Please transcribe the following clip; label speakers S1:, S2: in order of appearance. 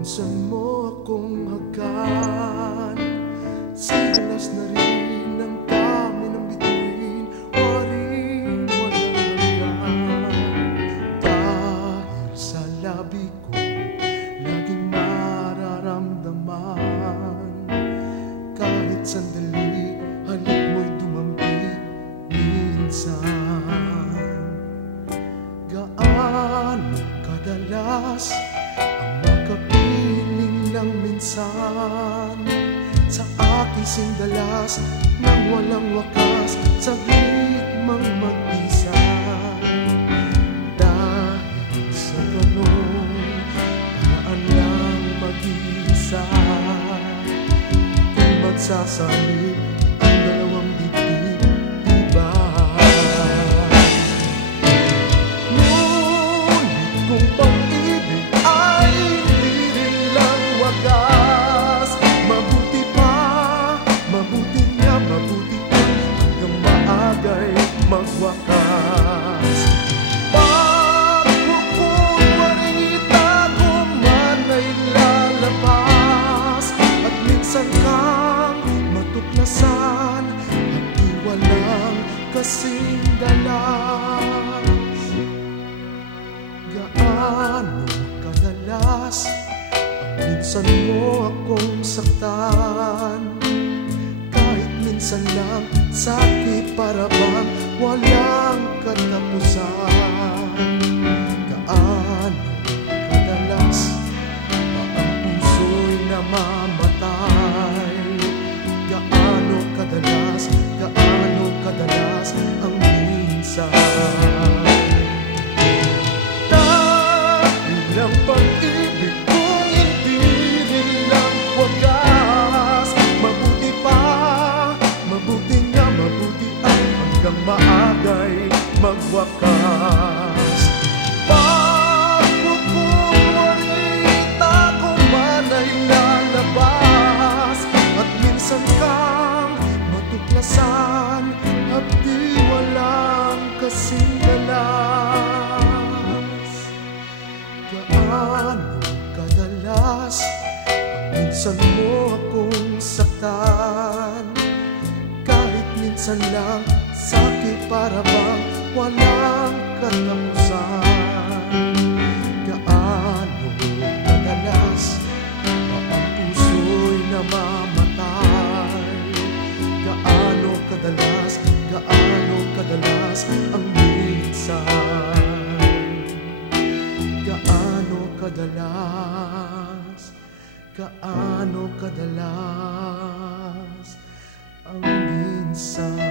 S1: akong hagkan Silas na rin ang dami ng bituin. Waring walang hanggan Dahil sa labi ko Laging mararamdaman Kahit sandali Halik mo'y dumampi Minsan. Gaano kadalas makapiling lang minsan Sa aking sindalas Nang walang wakas Saglit mang mag-isa. Dahil sa ganun Paraan lang mag-isa? Kung magsasalip kasing dalas. Gaano kadalas Ang minsan mo akong saktan? Kahit minsan lang sakit para bang walang katapusan minsan dahil ang pag-ibig kong minsan mo akong saktan. Kahit minsan lang sakit para bang walang katapusan gaano kadalas ang minsan